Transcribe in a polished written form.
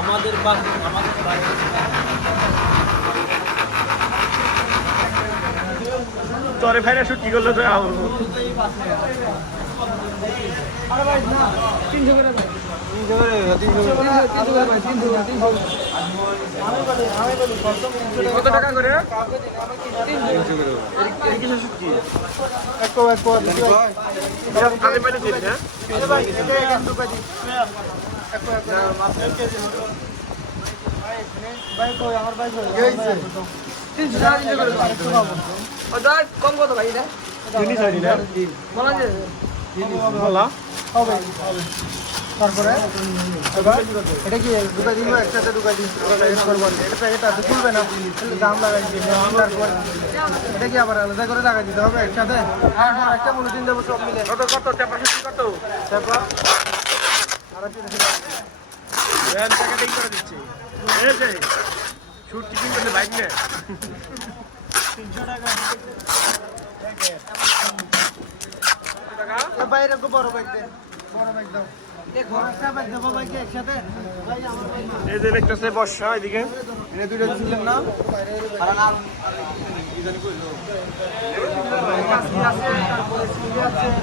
আমাদের তোরে ভাইরা শুট কি করলো তো আরে ভাই না 300 করে দাও 300 করে 300 কত টাকা করে 300 করে এই কিছু শুট কি এক কো আমি পাইলে দিবি না আরে ভাই এটা 1 টাকা দি এক কো মাছ 1 কেজি ভাই কই আমার ভাই কই গেছে 300 করে দাও ও দাও কম কত ভাই এটা জিনিস হয়নি না বলা যে বলা হবে তারপরে এটা কি ঢুকাই দিব একসাথে ঢুকাই দিন প্যাকেট করবো এটা প্যাকেট আছে খুলবে না তাহলে দাম লাগাই দিন তারপর এটা কি আবার আলাদা করে লাগাই দিতে হবে একসাথে আর একটা পলিথিন দেবো সব মিলে কত কত টেপা শুট কত তারপর আর ব্যান প্যাকেটিং করে দিচ্ছি এই যে শুট টিপিং করলে বাইক নে 300 টাকা টাকা বাইরে তো বড় ব্যাগ দেন বড় ব্যাগ দাও বড় একটা ব্যাগ দেবো ভাইকে একসাথে ভাই আমার ভাই এই যে দেখতেছে বর্ষা এদিকে এনে দুইটা ছিলেন না আর নাম ইদানি কইলো